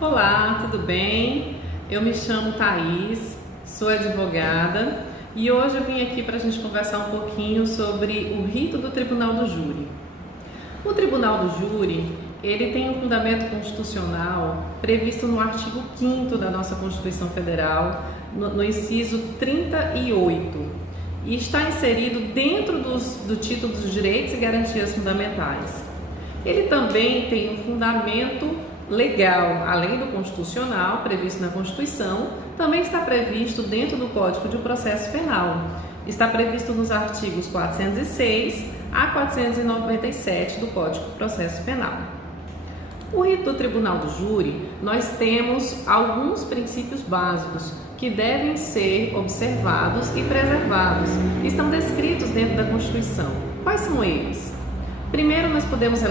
Olá, tudo bem? Eu me chamo Thaís, sou advogada e hoje eu vim aqui para a gente conversar um pouquinho sobre o rito do Tribunal do Júri. O Tribunal do Júri, ele tem um fundamento constitucional previsto no artigo 5º da nossa Constituição Federal, no inciso 38, e está inserido dentro do título dos direitos e garantias fundamentais. Ele também tem um fundamento legal, além do constitucional, previsto na Constituição, também está previsto dentro do Código de Processo Penal. Está previsto nos artigos 406 a 497 do Código de Processo Penal. O rito do Tribunal do Júri, nós temos alguns princípios básicos que devem ser observados e preservados. Estão descritos dentro da Constituição. Quais são eles? Primeiro, nós podemos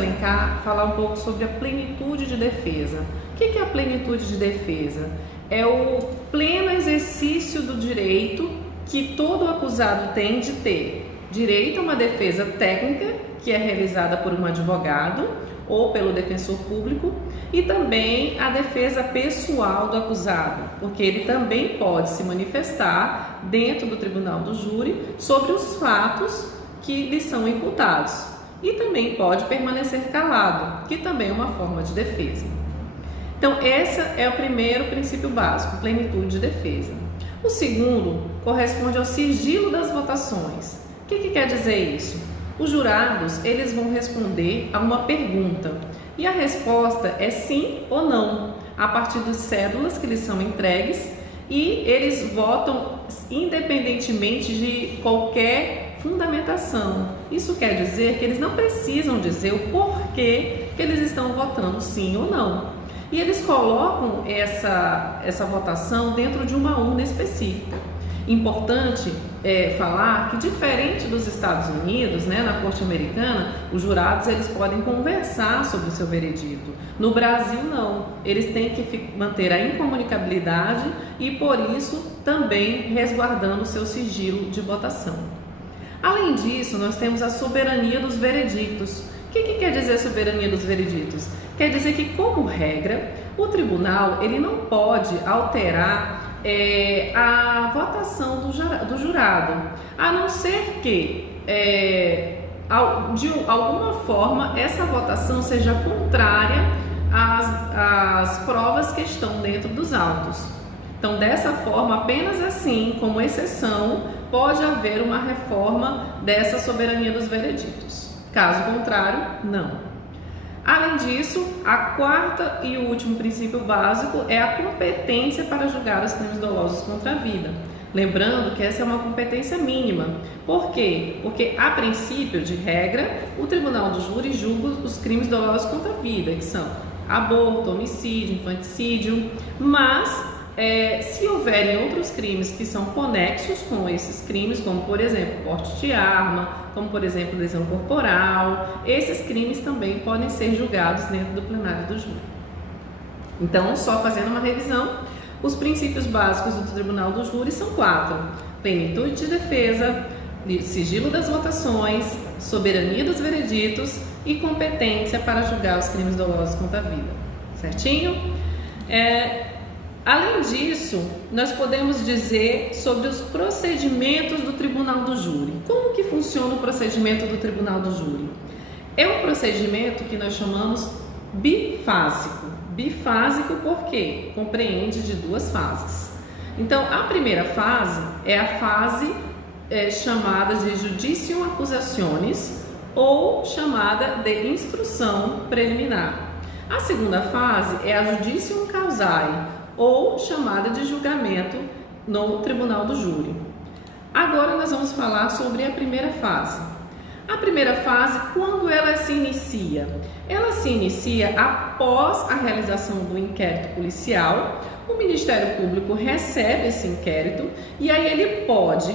falar um pouco sobre a plenitude de defesa. O que é a plenitude de defesa? É o pleno exercício do direito que todo acusado tem de ter direito a uma defesa técnica, que é realizada por um advogado ou pelo defensor público, e também a defesa pessoal do acusado, porque ele também pode se manifestar dentro do Tribunal do Júri sobre os fatos que lhe são imputados. E também pode permanecer calado, que também é uma forma de defesa. Então, esse é o primeiro princípio básico, plenitude de defesa. O segundo corresponde ao sigilo das votações. O que quer dizer isso? Os jurados, eles vão responder a uma pergunta, e a resposta é sim ou não, a partir das cédulas que lhes são entregues, e eles votam independentemente de qualquer fundamentação. Isso quer dizer que eles não precisam dizer o porquê que eles estão votando sim ou não. E eles colocam essa votação dentro de uma urna específica. Importante falar que, diferente dos Estados Unidos, na Corte Americana, os jurados eles podem conversar sobre o seu veredito. No Brasil, não. Eles têm que manter a incomunicabilidade e, por isso, também resguardando o seu sigilo de votação. Além disso, nós temos a soberania dos vereditos. O que quer dizer soberania dos vereditos? Quer dizer que, como regra, o tribunal ele não pode alterar a votação do jurado, a não ser que, de alguma forma, essa votação seja contrária às provas que estão dentro dos autos. Então, dessa forma, apenas assim, como exceção, pode haver uma reforma dessa soberania dos vereditos. Caso contrário, não. Além disso, a quarta e o último princípio básico é a competência para julgar os crimes dolosos contra a vida. Lembrando que essa é uma competência mínima. Por quê? Porque, a princípio, de regra, o Tribunal do Júri julga os crimes dolosos contra a vida, que são aborto, homicídio, infanticídio, mas se houverem outros crimes que são conexos com esses crimes, como por exemplo porte de arma, como por exemplo lesão corporal, esses crimes também podem ser julgados dentro do plenário do júri. Então, só fazendo uma revisão, os princípios básicos do Tribunal do Júri são 4: plenitude de defesa, sigilo das votações, soberania dos vereditos e competência para julgar os crimes dolosos contra a vida. Certinho? Além disso, nós podemos dizer sobre os procedimentos do Tribunal do Júri. Como que funciona o procedimento do Tribunal do Júri? É um procedimento que nós chamamos bifásico. Bifásico porque compreende de 2 fases. Então, a primeira fase é a fase chamada de Judicium Accusationis ou chamada de instrução preliminar. A segunda fase é a Judicium Causae, ou chamada de julgamento no Tribunal do Júri. Agora nós vamos falar sobre a primeira fase. A primeira fase, quando ela se inicia? Ela se inicia após a realização do inquérito policial. O Ministério Público recebe esse inquérito e aí ele pode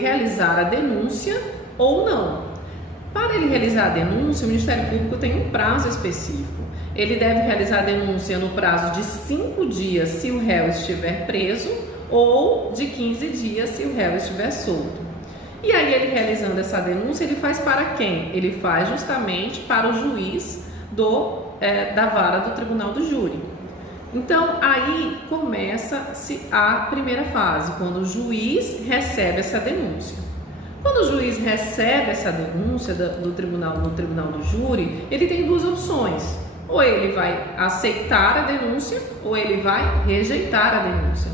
realizar a denúncia ou não. Para ele realizar a denúncia, o Ministério Público tem um prazo específico. Ele deve realizar a denúncia no prazo de 5 dias se o réu estiver preso ou de 15 dias se o réu estiver solto. E aí ele realizando essa denúncia, ele faz para quem? Ele faz justamente para o juiz do da vara do Tribunal do Júri. Então, aí começa-se a primeira fase, quando o juiz recebe essa denúncia. Quando o juiz recebe essa denúncia no Tribunal do Júri, ele tem duas opções. Ou ele vai aceitar a denúncia, ou ele vai rejeitar a denúncia.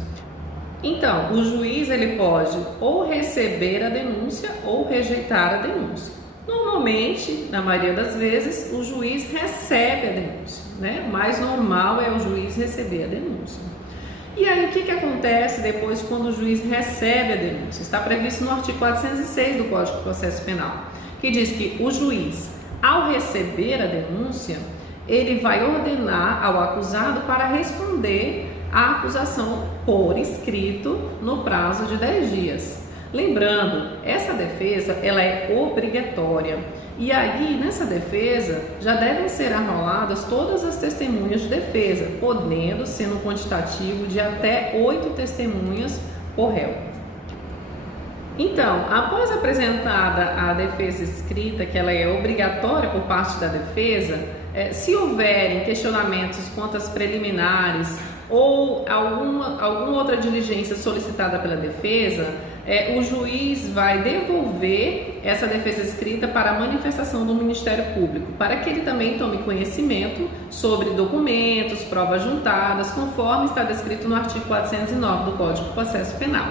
Então, o juiz ele pode ou receber a denúncia ou rejeitar a denúncia. Normalmente, na maioria das vezes, o juiz recebe a denúncia, né? O mais normal é o juiz receber a denúncia. E aí, o que acontece depois quando o juiz recebe a denúncia? Está previsto no artigo 406 do Código de Processo Penal, que diz que o juiz, ao receber a denúncia, ele vai ordenar ao acusado para responder à acusação por escrito no prazo de 10 dias. Lembrando, essa defesa ela é obrigatória e aí nessa defesa já devem ser arroladas todas as testemunhas de defesa, podendo ser um quantitativo de até 8 testemunhas por réu. Então, após apresentada a defesa escrita, que ela é obrigatória por parte da defesa, se houverem questionamentos quanto às preliminares ou alguma outra diligência solicitada pela defesa, o juiz vai devolver essa defesa escrita para a manifestação do Ministério Público, para que ele também tome conhecimento sobre documentos, provas juntadas, conforme está descrito no artigo 409 do Código de Processo Penal.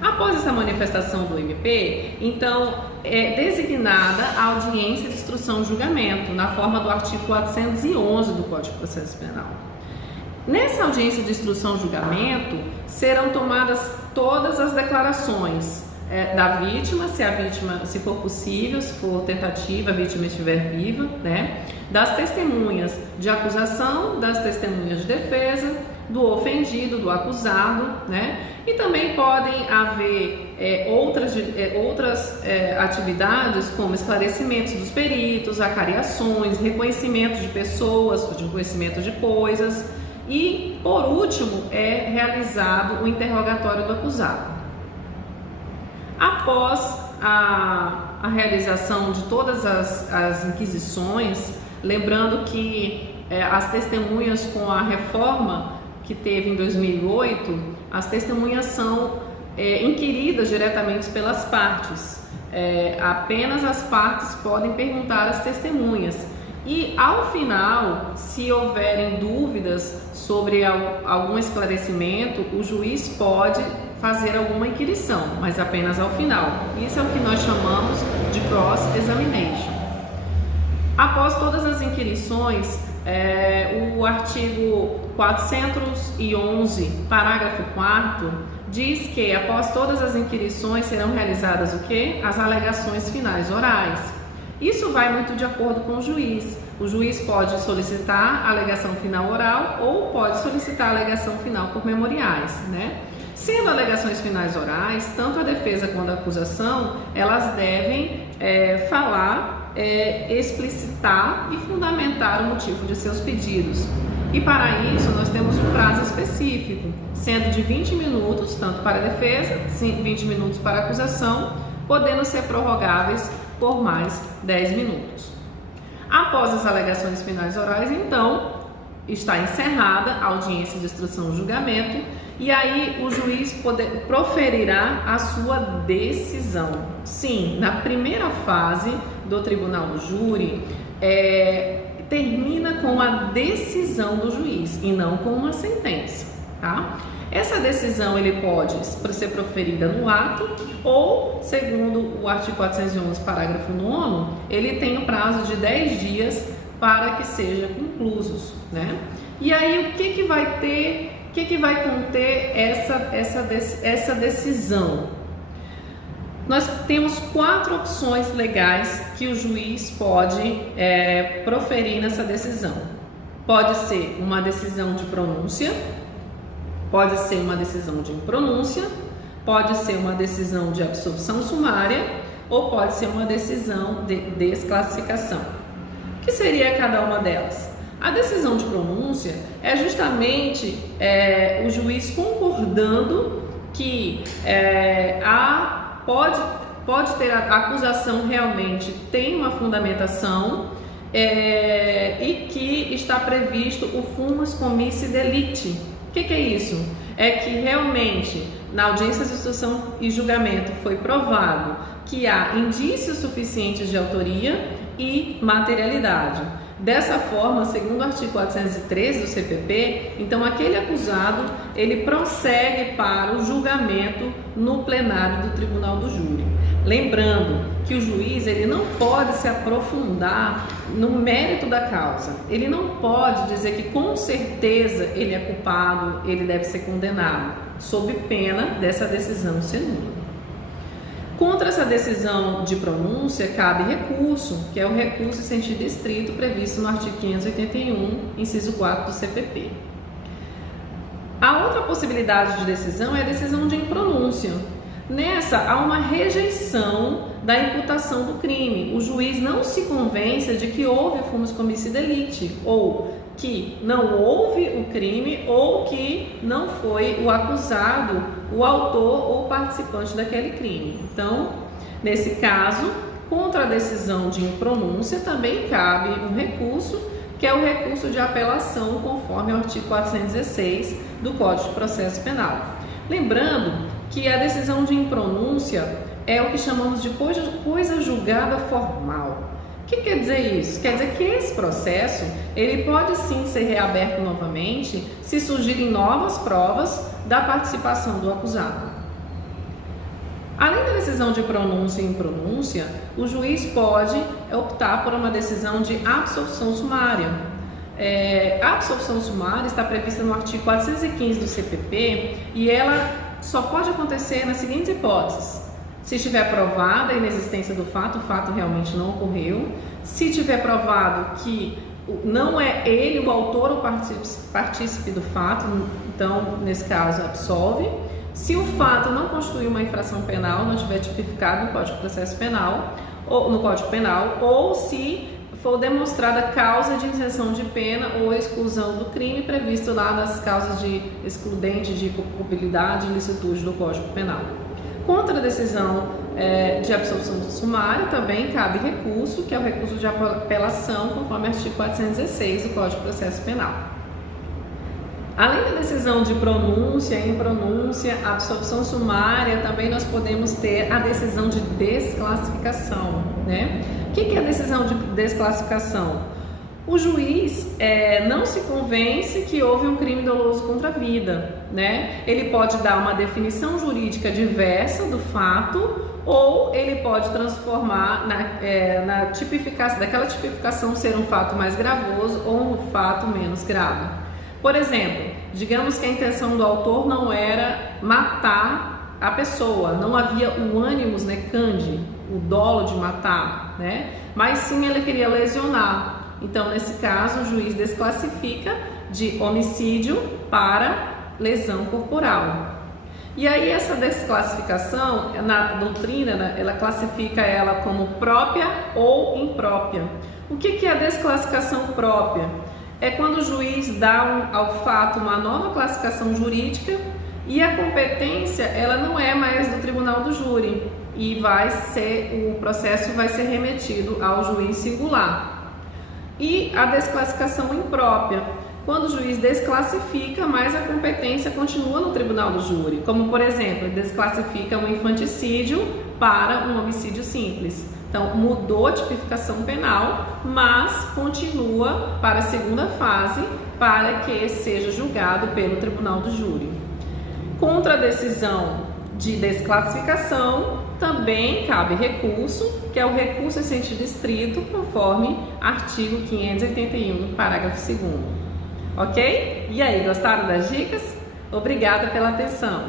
Após essa manifestação do MP, então é designada a audiência de instrução e julgamento, na forma do artigo 411 do Código de Processo Penal. Nessa audiência de instrução e julgamento, serão tomadas todas as declarações da vítima, se for possível, se for tentativa, a vítima estiver viva, né? Das testemunhas de acusação, das testemunhas de defesa, do ofendido, do acusado, né? E também podem haver outras atividades como esclarecimentos dos peritos, acariações, reconhecimento de pessoas, de reconhecimento de coisas. E, por último, é realizado o interrogatório do acusado. Após a realização de todas as inquisições, lembrando que as testemunhas com a reforma que teve em 2008, as testemunhas são inquiridas diretamente pelas partes. Apenas as partes podem perguntar às testemunhas. E ao final, se houverem dúvidas sobre algum esclarecimento, o juiz pode fazer alguma inquirição, mas apenas ao final. Isso é o que nós chamamos de cross-examination. Após todas as inquirições, o artigo 411, parágrafo 4º, diz que após todas as inquirições serão realizadas o quê? As alegações finais orais. Isso vai muito de acordo com o juiz. O juiz pode solicitar a alegação final oral ou pode solicitar a alegação final por memoriais, né? Sendo alegações finais orais, tanto a defesa quanto a acusação, elas devem falar, explicitar e fundamentar o motivo de seus pedidos. E para isso nós temos um prazo específico, sendo de 20 minutos, tanto para a defesa, 20 minutos para a acusação, podendo ser prorrogáveis por mais 10 minutos. Após as alegações finais orais, então, está encerrada a audiência de instrução e julgamento e aí o juiz proferirá a sua decisão. Sim, na primeira fase do Tribunal do Júri, termina com a decisão do juiz e não com uma sentença, tá? Essa decisão ele pode ser proferida no ato ou, segundo o artigo 411, parágrafo 9º, ele tem o prazo de 10 dias para que seja conclusos, né? E aí o que vai conter essa decisão? Nós temos 4 opções legais que o juiz pode proferir nessa decisão. Pode ser uma decisão de pronúncia, pode ser uma decisão de impronúncia, pode ser uma decisão de absolvição sumária ou pode ser uma decisão de desclassificação. O que seria cada uma delas? A decisão de pronúncia é justamente o juiz concordando que pode ter a acusação realmente tem uma fundamentação e que está previsto o fumus commissi delicti. O que é isso? É que realmente na audiência de instrução e julgamento foi provado que há indícios suficientes de autoria e materialidade. Dessa forma, segundo o artigo 413 do CPP, então aquele acusado, ele prossegue para o julgamento no plenário do Tribunal do Júri. Lembrando que o juiz, ele não pode se aprofundar no mérito da causa. Ele não pode dizer que com certeza ele é culpado, ele deve ser condenado, sob pena dessa decisão ser nula. Contra essa decisão de pronúncia, cabe recurso, que é o recurso em sentido estrito previsto no artigo 581, inciso 4 do CPP. A outra possibilidade de decisão é a decisão de impronúncia. Nessa, há uma rejeição da imputação do crime. O juiz não se convence de que houve o fumus commissi delicti, ou que não houve o crime, ou que não foi o acusado, o autor ou participante daquele crime. Então, nesse caso, contra a decisão de impronúncia, também cabe um recurso, que é o recurso de apelação, conforme o artigo 416 do Código de Processo Penal. Lembrando que a decisão de impronúncia é o que chamamos de coisa julgada formal. O que quer dizer isso? Quer dizer que esse processo, ele pode sim ser reaberto novamente se surgirem novas provas da participação do acusado. Além da decisão de pronúncia e impronúncia, o juiz pode optar por uma decisão de absolvição sumária. A absolvição sumária está prevista no artigo 415 do CPP e ela só pode acontecer nas seguintes hipóteses: se estiver provada a inexistência do fato, o fato realmente não ocorreu; se tiver provado que não é ele o autor ou partícipe do fato, então nesse caso absolve; se o fato não constitui uma infração penal, não estiver tipificado no Código de Processo Penal ou no Código Penal, ou se for demonstrada causa de isenção de pena ou exclusão do crime previsto lá nas causas de excludente de culpabilidade e ilicitude do Código Penal. Contra a decisão de absolvição sumária também cabe recurso, que é o recurso de apelação, conforme o artigo 416 do Código de Processo Penal. Além da decisão de pronúncia, impronúncia, absolvição sumária, também nós podemos ter a decisão de desclassificação, né? O que é a decisão de desclassificação? O juiz não se convence que houve um crime doloso contra a vida, né? Ele pode dar uma definição jurídica diversa do fato, ou ele pode transformar na tipificação, daquela tipificação ser um fato mais gravoso ou um fato menos grave. Por exemplo, digamos que a intenção do autor não era matar a pessoa, não havia o ânimos necandi, o dolo de matar, né? Mas sim ele queria lesionar. Então, nesse caso, o juiz desclassifica de homicídio para lesão corporal. E aí essa desclassificação, na doutrina, né, ela classifica ela como própria ou imprópria. O que é a desclassificação própria? É quando o juiz dá ao fato uma nova classificação jurídica e a competência ela não é mais do Tribunal do Júri e o processo vai ser remetido ao juiz singular. E a desclassificação imprópria, quando o juiz desclassifica, mas a competência continua no Tribunal do Júri, como por exemplo, ele desclassifica um infanticídio para um homicídio simples. Então, mudou a tipificação penal, mas continua para a segunda fase para que seja julgado pelo Tribunal do Júri. Contra a decisão de desclassificação, também cabe recurso, que é o recurso em sentido estrito, conforme artigo 581, parágrafo 2º. Ok? E aí, gostaram das dicas? Obrigada pela atenção!